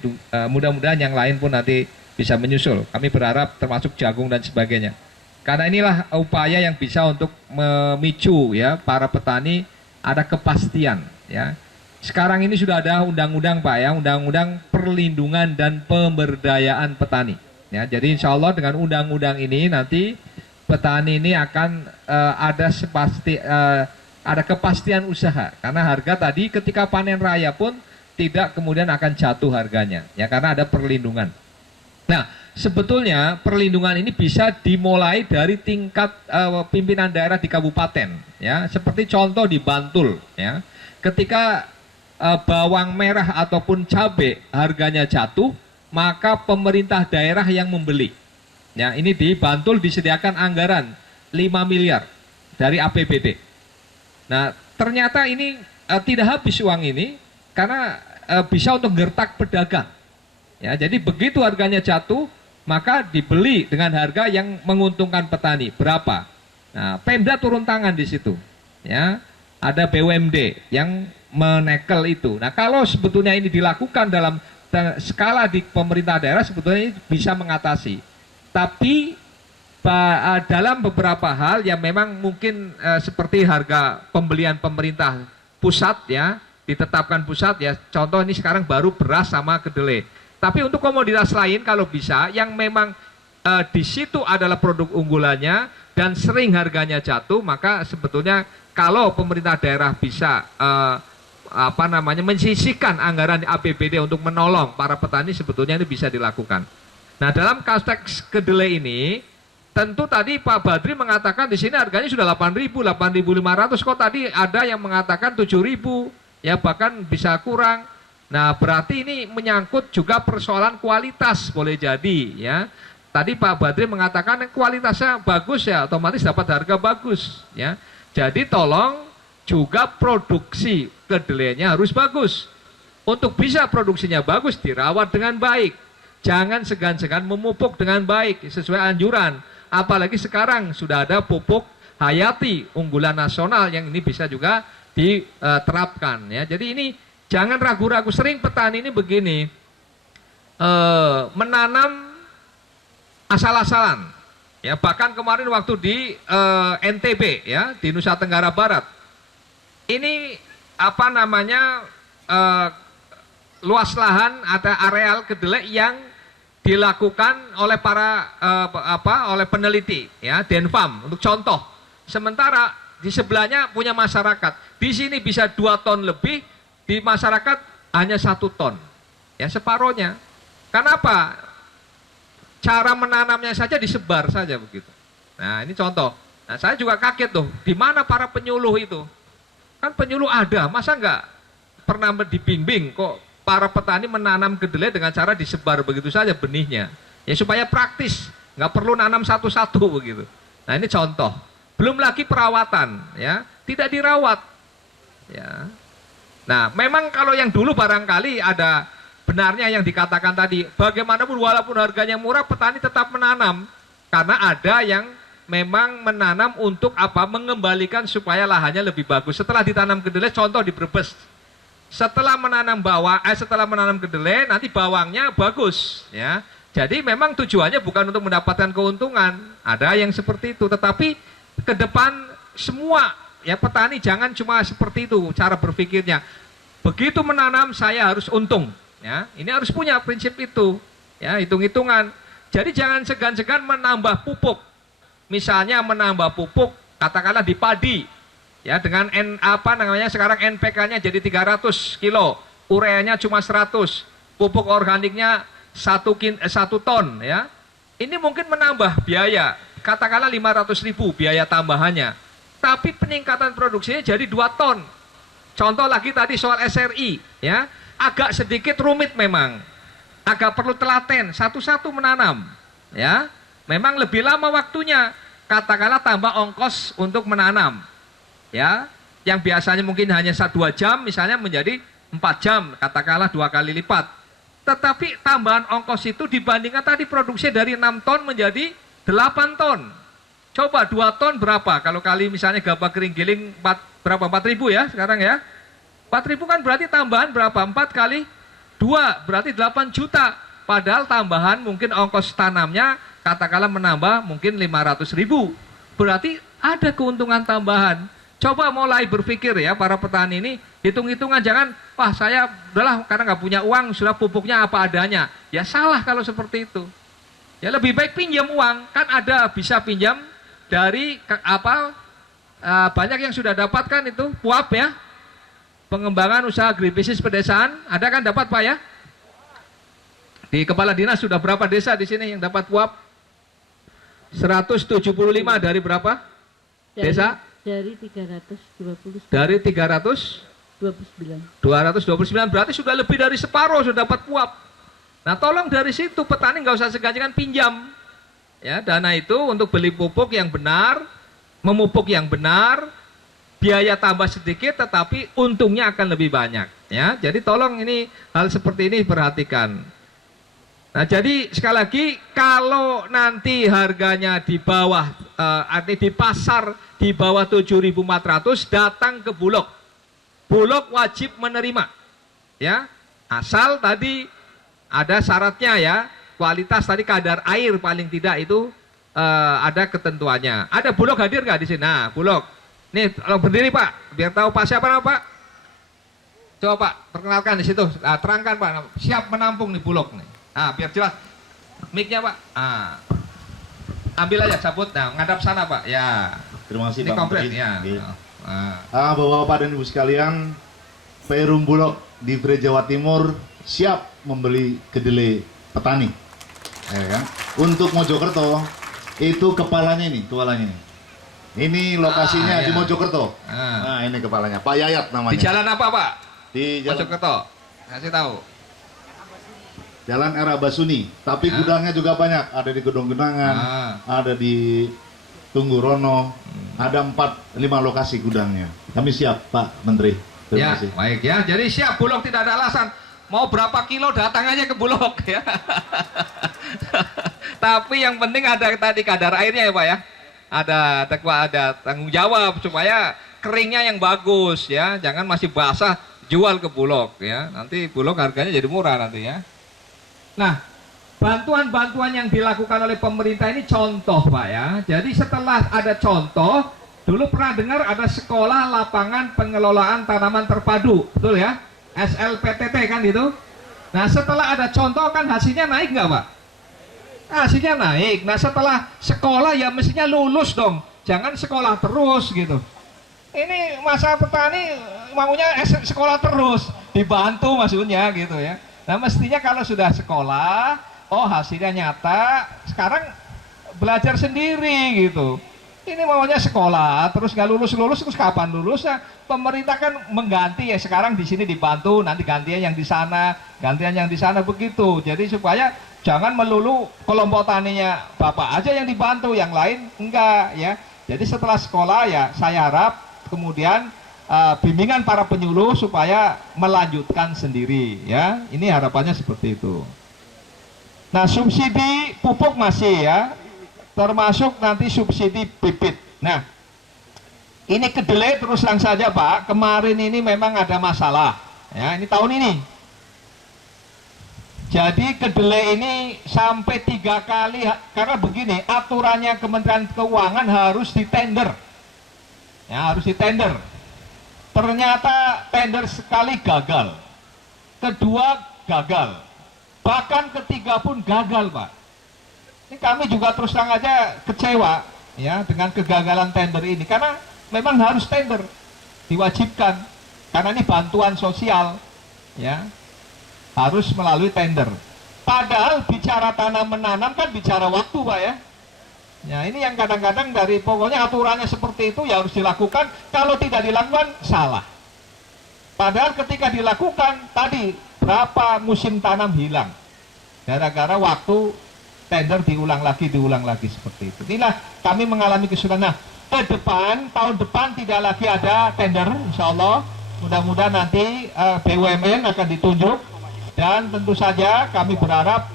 mudah-mudahan yang lain pun nanti bisa menyusul. Kami berharap termasuk jagung dan sebagainya. Karena inilah upaya yang bisa untuk memicu ya para petani ada kepastian ya. Sekarang ini sudah ada undang-undang Pak ya, undang-undang perlindungan dan pemberdayaan petani. Ya, jadi insya Allah dengan undang-undang ini nanti petani ini akan ada kepastian usaha. Karena harga tadi ketika panen raya pun tidak kemudian akan jatuh harganya ya karena ada perlindungan. Nah, sebetulnya perlindungan ini bisa dimulai dari tingkat pimpinan daerah di kabupaten ya, seperti contoh di Bantul ya. Ketika bawang merah ataupun cabai harganya jatuh, maka pemerintah daerah yang membeli. Ya, ini di Bantul disediakan anggaran 5 miliar dari APBD. Nah, ternyata ini tidak habis uang ini karena bisa untuk gertak pedagang. Ya, jadi begitu harganya jatuh, maka dibeli dengan harga yang menguntungkan petani. Berapa? Nah, Pemda turun tangan di situ. Ya, ada BUMD yang menekel itu. Nah, kalau sebetulnya ini dilakukan dalam skala di pemerintah daerah, sebetulnya ini bisa mengatasi. Tapi dalam beberapa hal yang memang mungkin seperti harga pembelian pemerintah pusat ya, ditetapkan pusat ya. Contoh ini sekarang baru beras sama kedelai. Tapi untuk komoditas lain kalau bisa yang memang di situ adalah produk unggulannya dan sering harganya jatuh, maka sebetulnya kalau pemerintah daerah bisa mensisihkan anggaran APBD untuk menolong para petani, sebetulnya ini bisa dilakukan. Nah, dalam konteks kedelai ini tentu tadi Pak Badri mengatakan di sini harganya sudah 8.000, 8.500, kok tadi ada yang mengatakan 7.000 ya, bahkan bisa kurang. Nah, berarti ini menyangkut juga persoalan kualitas, boleh jadi ya. Tadi Pak Badri mengatakan kualitasnya bagus ya, otomatis dapat harga bagus ya. Jadi tolong juga produksi kedelainya harus bagus. Untuk bisa produksinya bagus, dirawat dengan baik. Jangan segan-segan memupuk dengan baik sesuai anjuran. Apalagi sekarang sudah ada pupuk hayati unggulan nasional yang ini bisa juga diterapkan ya. Jadi ini jangan ragu-ragu. Sering petani ini begini, menanam asal-asalan ya. Bahkan kemarin waktu di NTB ya, di Nusa Tenggara Barat, ini luas lahan, ada areal kedelai yang dilakukan oleh oleh peneliti ya, Denfam untuk contoh. Sementara di sebelahnya punya masyarakat, di sini bisa 2 ton lebih, di masyarakat hanya 1 ton ya, separohnya. Kenapa? Cara menanamnya saja disebar saja begitu. Nah, ini contoh. Nah, saya juga kaget tuh, di mana para penyuluh itu? Kan penyuluh ada, masa enggak pernah dibimbing kok para petani menanam kedelai dengan cara disebar begitu saja benihnya ya, supaya praktis, nggak perlu nanam satu-satu begitu. Nah, ini contoh. Belum lagi perawatan ya, tidak dirawat ya. Nah, memang kalau yang dulu barangkali ada benarnya yang dikatakan tadi, bagaimanapun walaupun harganya murah, petani tetap menanam karena ada yang memang menanam untuk mengembalikan supaya lahannya lebih bagus. Setelah ditanam kedelai, contoh di Brebes, setelah menanam kedelai, nanti bawangnya bagus ya. Jadi memang tujuannya bukan untuk mendapatkan keuntungan. Ada yang seperti itu, tetapi ke depan semua ya petani jangan cuma seperti itu cara berpikirnya. Begitu menanam saya harus untung, ya. Ini harus punya prinsip itu, ya, hitung-hitungan. Jadi jangan segan-segan menambah pupuk. Misalnya menambah pupuk katakanlah di padi, ya, dengan sekarang NPK-nya jadi 300 kilo, ureanya cuma 100, pupuk organiknya 1 ton, ya. Ini mungkin menambah biaya, katakanlah 500.000 biaya tambahannya. Tapi peningkatan produksinya jadi 2 ton. Contoh lagi tadi soal SRI, ya, agak sedikit rumit memang. Agak perlu telaten, satu-satu menanam, ya. Memang lebih lama waktunya, katakanlah tambah ongkos untuk menanam, ya. Yang biasanya mungkin hanya 1-2 jam, misalnya menjadi 4 jam, katakanlah 2 kali lipat. Tetapi tambahan ongkos itu dibandingkan tadi produksi dari 6 ton menjadi 8 ton. Coba 2 ton berapa? Kalau kali misalnya gabah kering giling 4.000 ya sekarang ya. 4.000 kan berarti tambahan berapa? 4 kali 2 berarti 8 juta. Padahal tambahan mungkin ongkos tanamnya katakanlah menambah mungkin 500.000. Berarti ada keuntungan tambahan. Coba mulai berpikir ya para petani ini, hitung-hitungan, jangan wah saya udahlah karena nggak punya uang sudah pupuknya apa adanya. Ya salah kalau seperti itu. Ya lebih baik pinjam uang, kan ada bisa pinjam dari banyak yang sudah dapatkan itu PUAP ya. Pengembangan usaha agribisnis pedesaan, ada kan dapat Pak ya? Di kepala dinas sudah berapa desa di sini yang dapat PUAP? 175 dari berapa? Desa? Dari 329. Dari 229 berarti sudah lebih dari separuh sudah dapat PUAP. Nah tolong dari situ petani nggak usah segan-segan pinjam. Ya, dana itu untuk beli pupuk yang benar, memupuk yang benar, biaya tambah sedikit tetapi untungnya akan lebih banyak. Ya, jadi tolong ini hal seperti ini perhatikan. Nah jadi sekali lagi kalau nanti harganya di bawah, di pasar di bawah 7.400 datang ke Bulog. Bulog wajib menerima. Ya, asal tadi ada syaratnya ya, kualitas tadi kadar air paling tidak itu ada ketentuannya. Ada Bulog hadir nggak di sini? Nah, Bulog. Nih, tolong berdiri Pak, biar tahu Pak siapa nama Pak. Coba Pak, perkenalkan di situ. Nah, terangkan Pak, siap menampung nih Bulog nih. Nah, biar jelas. Mic-nya Pak. Nah, ambil aja sabut. Nah, ngadap sana Pak. Ya. Terima kasih ini Pak komplit Menteri. ya. Bapak-bapak dan Ibu sekalian, Perum Bulog di Bre Jawa Timur siap membeli kedelai petani. Ya, kan? Untuk Mojokerto itu kepalanya ini. Ini lokasinya di Mojokerto. Nah, ini kepalanya. Pak Yayat namanya. Di jalan apa Pak? Di jalan Mojokerto. Kasih tahu. Jalan Era Basuni. Tapi gudangnya juga banyak. Ada di Gedung Genangan, ada di Tunggurono, ada 4-5 lokasi gudangnya. Kami siap Pak Menteri. Terima kasih. Baik ya. Jadi siap Bulog, tidak ada alasan. Mau berapa kilo datang aja ke Bulog ya. Tapi yang penting ada tadi kadar airnya ya Pak ya. Ada tanggung jawab supaya keringnya yang bagus ya. Jangan masih basah jual ke Bulog ya. Nanti Bulog harganya jadi murah nanti ya. Nah, bantuan-bantuan yang dilakukan oleh pemerintah ini contoh Pak ya. Jadi setelah ada contoh, dulu pernah dengar ada sekolah lapangan pengelolaan tanaman terpadu, betul ya? SLPTT kan itu. Nah setelah ada contoh kan hasilnya naik nggak Pak? Hasilnya naik. Nah setelah sekolah ya mestinya lulus dong. Jangan sekolah terus gitu. Ini masa petani maunya sekolah terus, dibantu maksudnya gitu ya. Nah mestinya kalau sudah sekolah, oh hasilnya nyata, sekarang belajar sendiri gitu. Ini maunya sekolah, terus nggak lulus, terus kapan lulusnya? Pemerintah kan mengganti ya, sekarang di sini dibantu, nanti gantian yang di sana begitu. Jadi supaya jangan melulu kelompok taninya Bapak aja yang dibantu, yang lain enggak ya. Jadi setelah sekolah ya saya harap kemudian bimbingan para penyuluh supaya melanjutkan sendiri ya. Ini harapannya seperti itu. Nah subsidi pupuk masih ya, termasuk nanti subsidi bibit. Nah ini kedelai terus terang saja Pak, kemarin ini memang ada masalah ya, ini tahun ini. Jadi kedelai ini sampai 3 kali, karena begini aturannya Kementerian Keuangan harus ditender. ya harus ditender. Ternyata tender sekali gagal, kedua gagal, bahkan ketiga pun gagal, Pak. Ini kami juga terus terang aja kecewa ya dengan kegagalan tender ini, karena memang harus tender, diwajibkan, karena ini bantuan sosial ya, harus melalui tender. Padahal bicara tanam menanam kan bicara waktu, Pak ya. Ya ini yang kadang-kadang dari pokoknya aturannya seperti itu ya harus dilakukan, kalau tidak dilakukan salah. Padahal ketika dilakukan tadi berapa musim tanam hilang gara-gara waktu tender diulang lagi seperti itu. Inilah kami mengalami kesulitan. Nah, ke depan, tahun depan tidak lagi ada tender, insya Allah. Mudah-mudahan nanti BUMN akan ditunjuk, dan tentu saja kami berharap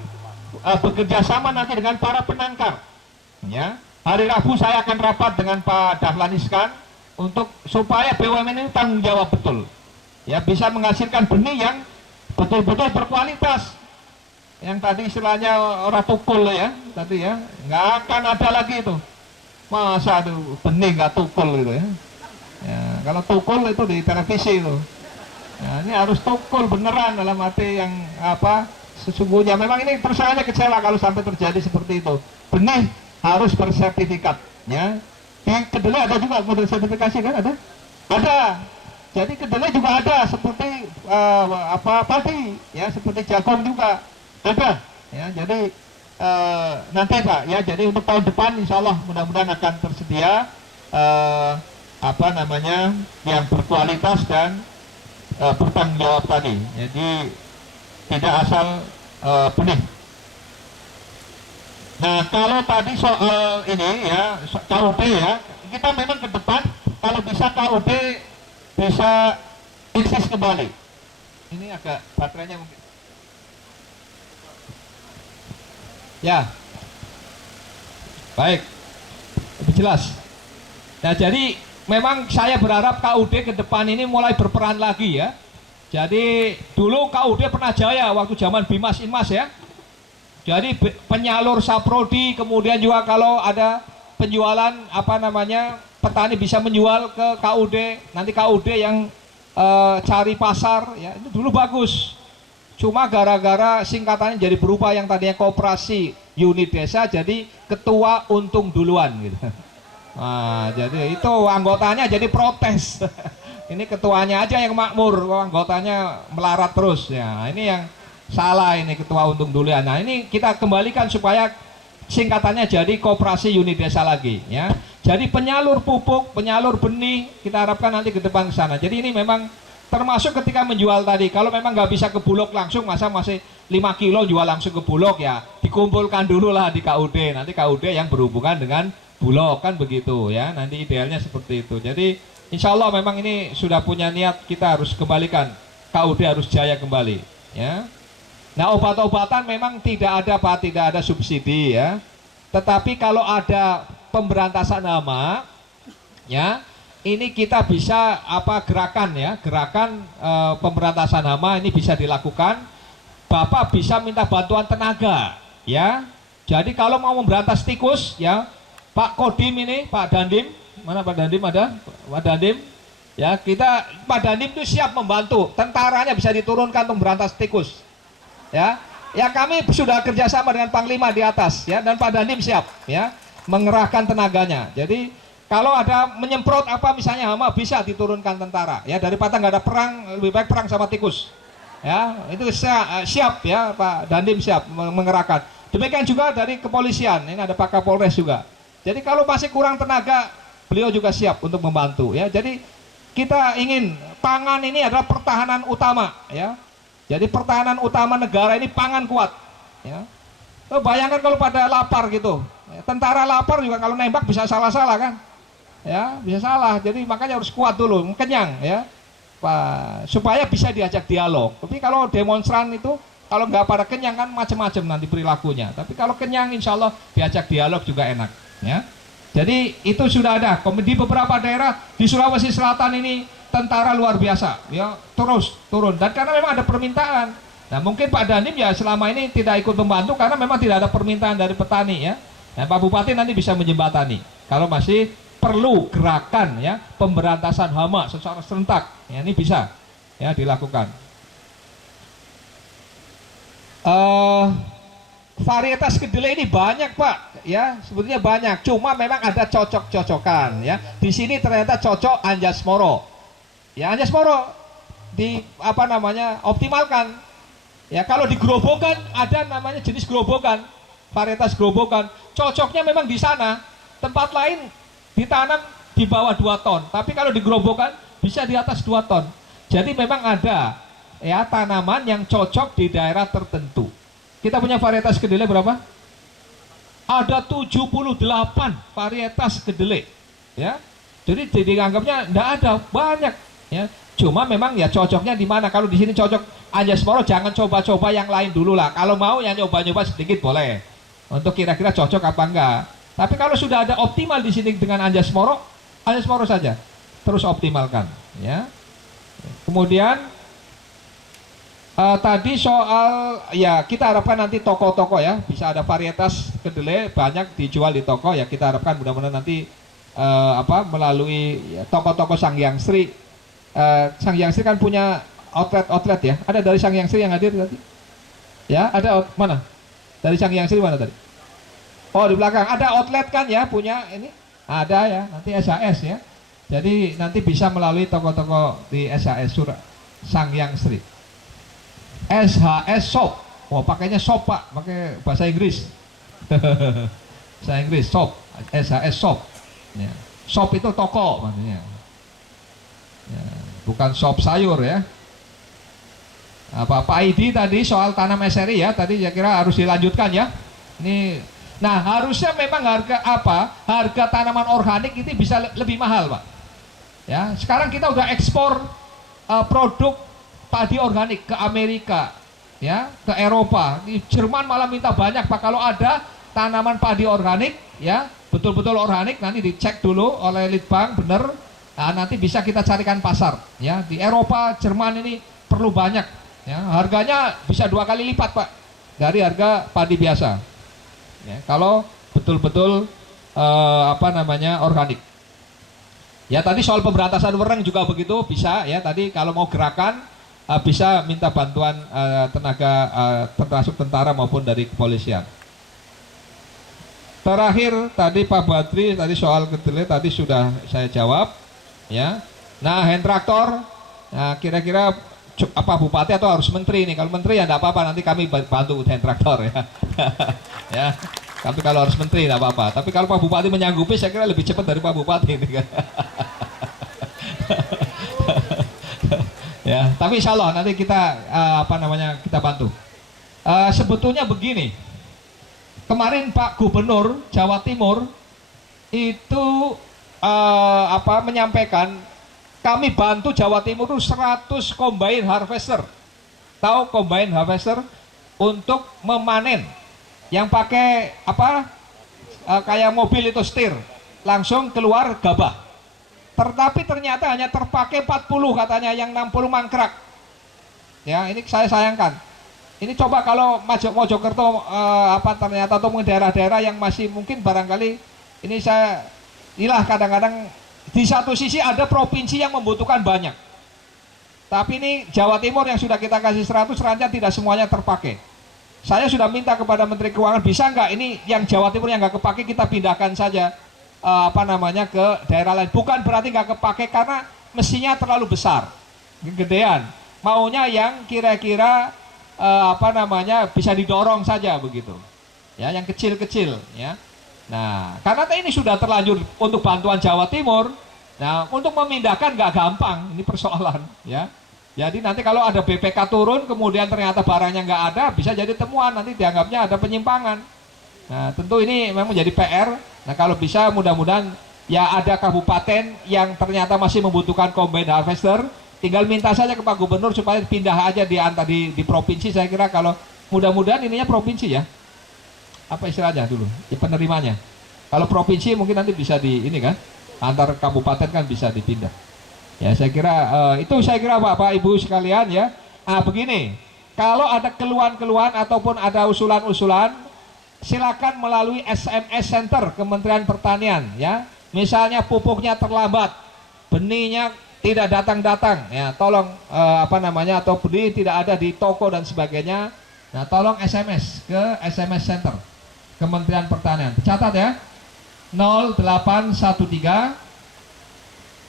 bekerja sama nanti dengan para penangkar. Ya, hari Rabu saya akan rapat dengan Pak Dahlan Iskan untuk supaya BUMN ini tanggung jawab betul, ya bisa menghasilkan benih yang betul-betul berkualitas. Yang tadi istilahnya orang tukul ya, tadi ya, nggak akan ada lagi itu. Masa itu benih nggak tukul gitu ya. Ya, kalau tukul itu di televisi itu. Nah, ini harus tukul beneran dalam arti yang apa sesungguhnya. Memang ini terus saja kecewa kalau sampai terjadi seperti itu. Benih harus bersertifikat, ya. Yang kedelai ada juga model sertifikasi kan ada? Ada. Jadi kedelai juga ada seperti padi, ya seperti jagung juga. Ada, ya. Jadi nanti Pak, ya. Jadi untuk tahun depan, insya Allah mudah-mudahan akan tersedia yang berkualitas dan bertanggung jawab tadi. Jadi tidak asal benih. Nah kalau tadi soal ini ya KUD ya, kita memang ke depan kalau bisa KUD bisa eksis kembali. Ini agak baterainya mungkin. Ya, baik, lebih jelas. Nah jadi memang saya berharap KUD ke depan ini mulai berperan lagi ya. Jadi dulu KUD pernah jaya waktu zaman Bimas Inmas ya. Jadi penyalur saprodi, kemudian juga kalau ada penjualan petani bisa menjual ke KUD, nanti KUD yang cari pasar ya, itu dulu bagus. Cuma gara-gara singkatannya jadi berubah, yang tadinya koperasi unit desa jadi ketua untung duluan gitu. Nah, jadi itu anggotanya jadi protes. Ini ketuanya aja yang makmur, anggotanya melarat terus ya. Ini yang salah, ini ketua untung duluan. Nah, ini kita kembalikan supaya singkatannya jadi koperasi unit desa lagi ya. Jadi penyalur pupuk, penyalur benih, kita harapkan nanti ke depan ke sana. Jadi ini memang termasuk ketika menjual tadi, kalau memang nggak bisa ke Bulog langsung, masa masih 5 kilo jual langsung ke Bulog ya, dikumpulkan dulu lah di KUD, nanti KUD yang berhubungan dengan Bulog kan begitu ya, nanti idealnya seperti itu. Jadi insya Allah memang ini sudah punya niat, kita harus kembalikan, KUD harus jaya kembali ya. Nah obat-obatan memang tidak ada Pak, tidak ada subsidi ya, tetapi kalau ada pemberantasan hama ya, ini kita bisa gerakan ya, gerakan pemberantasan hama ini bisa dilakukan. Bapak bisa minta bantuan tenaga ya. Jadi kalau mau memberantas tikus ya, Pak Kodim ini, Pak Dandim, mana Pak Dandim ada? Pak Dandim ya, Pak Dandim itu siap membantu. Tentaranya bisa diturunkan untuk memberantas tikus ya. Ya kami sudah kerjasama dengan Panglima di atas ya, dan Pak Dandim siap ya mengerahkan tenaganya. Jadi kalau ada menyemprot misalnya hama, bisa diturunkan tentara ya, daripada nggak ada perang, lebih baik perang sama tikus ya. Itu siap ya, Pak Dandim siap mengerahkan. Demikian juga dari kepolisian, ini ada Pak Kapolres juga. Jadi kalau masih kurang tenaga, beliau juga siap untuk membantu ya. Jadi kita ingin pangan ini adalah pertahanan utama ya. Jadi pertahanan utama negara ini pangan kuat ya. Bayangkan kalau pada lapar gitu, tentara lapar juga kalau nembak bisa salah-salah kan ya, bisa salah. Jadi makanya harus kuat dulu, kenyang ya Pak, supaya bisa diajak dialog. Tapi kalau demonstran itu kalau nggak pada kenyang kan macam-macam nanti perilakunya. Tapi kalau kenyang insya Allah diajak dialog juga enak ya. Jadi itu sudah ada di beberapa daerah di Sulawesi Selatan ini, tentara luar biasa ya, terus turun, dan karena memang ada permintaan. Nah mungkin Pak Dandim ya selama ini tidak ikut membantu karena memang tidak ada permintaan dari petani ya. Nah Pak Bupati nanti bisa menjembatani kalau masih perlu gerakan ya pemberantasan hama secara serentak, ya, ini bisa ya dilakukan. Varietas kedelai ini banyak Pak, ya sebetulnya banyak. Cuma memang ada cocok-cocokan, ya. Di sini ternyata cocok Anjas Moro, ya Anjas Moro di optimalkan. Ya kalau di Grobogan ada namanya jenis Grobogan, varietas Grobogan. Cocoknya memang di sana. Tempat lain ditanam di bawah 2 ton, tapi kalau di Grobogan bisa di atas 2 ton. Jadi memang ada ya tanaman yang cocok di daerah tertentu. Kita punya varietas kedelai berapa? Ada 78 varietas kedelai, ya. Jadi dianggapnya enggak ada, banyak, ya. Cuma memang ya cocoknya di mana? Kalau di sini cocok Anjas Moro, jangan coba-coba yang lain dulu lah. Kalau mau ya nyoba-nyoba sedikit boleh. Untuk kira-kira cocok apa enggak. Tapi kalau sudah ada optimal di sini dengan Anjas Moro saja. Terus optimalkan, ya. Kemudian tadi soal ya kita harapkan nanti toko-toko ya bisa ada varietas kedelai banyak dijual di toko ya, kita harapkan mudah-mudahan nanti melalui ya, toko-toko Sangyang Sri. Sangyang Sri kan punya outlet ya. Ada dari Sangyang Sri yang hadir tadi? Ya, ada mana? Dari Sangyang Sri mana tadi? Oh, di belakang ada outlet kan ya, punya ini. Ada ya, nanti SAS ya. Jadi nanti bisa melalui toko-toko di SAS Sangyang Sri. SHS Shop. Oh, pakainya shop Pak, pakai bahasa Inggris. Bahasa Inggris shop, SHS Shop. Ya. Shop itu toko maksudnya. Ya, bukan shop sayur ya. Pak ID tadi soal tanam SRI ya, tadi saya kira harus dilanjutkan ya. Ini, nah harusnya memang harga tanaman organik itu bisa lebih mahal Pak. Ya, sekarang kita udah ekspor produk padi organik ke Amerika, ya, ke Eropa. Di Jerman malah minta banyak Pak kalau ada tanaman padi organik, ya, betul-betul organik, nanti dicek dulu oleh Litbang bener. Nah, nanti bisa kita carikan pasar, ya. Di Eropa, Jerman ini perlu banyak, ya. Harganya bisa 2 kali lipat Pak dari harga padi biasa. Ya, kalau betul-betul organik. Ya tadi soal pemberantasan werenang juga begitu bisa ya. Tadi kalau mau gerakan bisa minta bantuan tenaga termasuk tentara maupun dari kepolisian. Terakhir tadi Pak Badri tadi soal kedelai tadi sudah saya jawab ya. Nah hand traktor, nah, kira-kira apa bupati atau harus menteri nih? Kalau menteri ya enggak apa-apa, nanti kami bantu hand traktor ya. Ya. Tapi kalau harus menteri enggak apa-apa. Tapi kalau Pak Bupati menyanggupi saya kira lebih cepat dari Pak Bupati ini kan. Ya, tapi insya Allah nanti kita kita bantu. Sebetulnya begini, kemarin Pak Gubernur Jawa Timur itu menyampaikan kami bantu Jawa Timur 100 combine harvester. Tahu combine harvester untuk memanen yang pakai kayak mobil itu setir, langsung keluar gabah. Tetapi ternyata hanya terpakai 40 katanya, yang 60 mangkrak. Ya, ini saya sayangkan. Ini coba kalau Mojokerto ternyata atau daerah-daerah yang masih mungkin barangkali ini inilah kadang-kadang di satu sisi ada provinsi yang membutuhkan banyak. Tapi ini Jawa Timur yang sudah kita kasih 100 ternyata tidak semuanya terpakai. Saya sudah minta kepada Menteri Keuangan, bisa nggak ini yang Jawa Timur yang nggak kepake kita pindahkan saja ke daerah lain. Bukan berarti nggak kepake karena mesinnya terlalu besar, kegedean. Maunya yang kira-kira bisa didorong saja begitu. Ya, yang kecil-kecil ya. Nah, karena ini sudah terlanjur untuk bantuan Jawa Timur. Nah, untuk memindahkan nggak gampang, ini persoalan ya. Jadi nanti kalau ada BPK turun kemudian ternyata barangnya nggak ada, bisa jadi temuan, nanti dianggapnya ada penyimpangan. Nah, tentu ini memang jadi PR. Nah, kalau bisa mudah-mudahan ya ada kabupaten yang ternyata masih membutuhkan combine harvester, tinggal minta saja ke Pak Gubernur supaya pindah aja di provinsi. Saya kira kalau mudah-mudahan ininya provinsi ya. Apa istilahnya dulu? Ya, penerimanya. Kalau provinsi mungkin nanti bisa antar kabupaten kan bisa dipindah. Ya, saya kira Bapak Ibu sekalian ya. Begini, kalau ada keluhan-keluhan ataupun ada usulan-usulan, silakan melalui SMS Center Kementerian Pertanian ya. misalnya pupuknya terlambat, benihnya tidak datang-datang, ya tolong atau benih tidak ada di toko dan sebagainya. Nah, tolong SMS ke SMS Center Kementerian Pertanian. Catat ya. 0813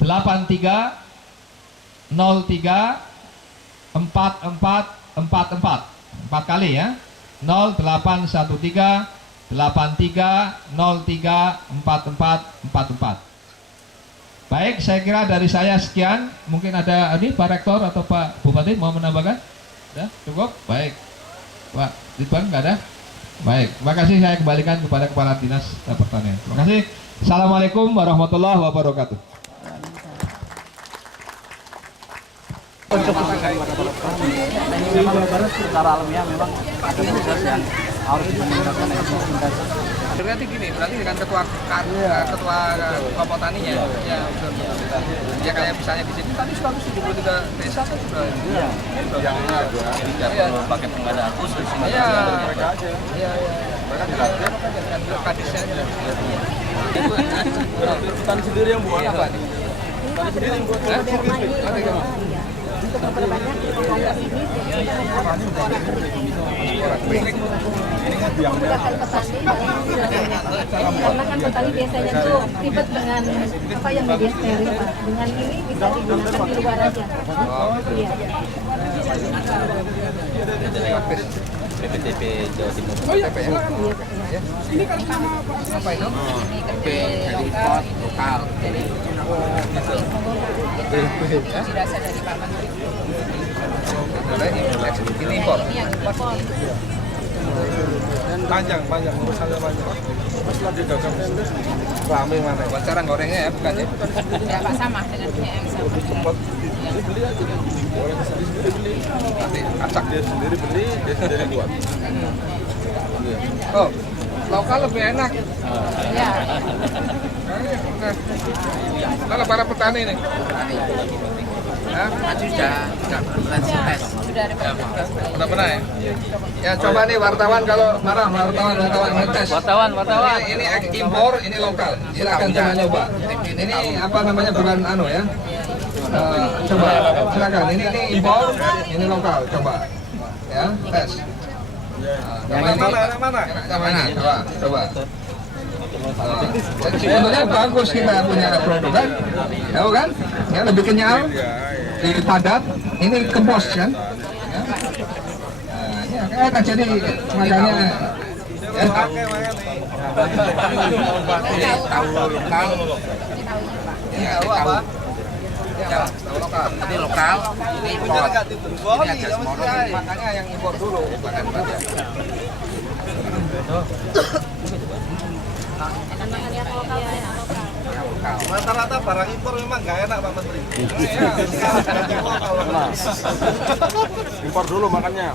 83 03 4444. 4 kali ya. 0813 83 03 4444. Baik, saya kira dari saya sekian. Mungkin ada ini Pak Rektor atau Pak Bupati mau menambahkan? Sudah cukup? Baik. Pak Ridwan nggak ada? Baik, terima kasih. Saya kembalikan kepada Kepala Dinas Pertanian. Terima kasih. Assalamualaikum warahmatullahi wabarakatuh. Di Jawa Barat secara alamiah memang ada proses yang harus meningkatkan efektivitas. Berarti gini, berarti dengan ketua kelompok taninya, ya kayak misalnya di sini tadi 173 desa kan sudah. Iya. Yang ada pakai pengadaan khusus. Iya. Mereka aja. Iya. Mereka tidak ada dengan kadisnya aja. Petani sendiri yang buat. Apa nih? Petani sendiri yang buat. Untuk memperbanyak lokalitas ini kita menggunakan petani karena kan petani biasanya tuh ribet dengan apa yang media steril, Pak. Dengan ini bisa digunakan di luar aja. Iya. PPTP Jawa Timur. Ini kan nama apa itu? PP dari pot lokal. Dirasa dari Pak Menteri. Ini impor. Panjang, urusannya panjang. Pas lagi dagang rame mana? Buat cara gorengnya ya, bukan ya? Ya Pak, sama dengan punya yang sama. Beli aja. Orang sendiri beli. Nanti acak dia sendiri beli, dia sendiri buat. Oh, lokal lebih enak. Ya. Kalau para petani nih. Sudah ada Udah pernah ya? Ya coba nih wartawan kalau marah, wartawan ngetes. Wartawan. Ini impor, ini lokal. Ini akan coba nyoba. Ini apa namanya bukan anu ya? Coba silakan. Ini impor, ini lokal. Coba. Ya, tes. Yang mana? Coba. Sebetulnya bagus kita punya produk kan? Tahu kan? Ya lebih kenyal, lebih padat. Ini kempos kan? Ya, kan jadi makanya. Ya. Tahu lokal. Ini tahu apa? Ya, tahu lokal. Ini lokal, ini impor. Ini aja semua. Makanya yang impor dulu, bukan pada. Rata-rata barang impor memang nggak enak Pak Menteri. Iya. Impor dulu makannya.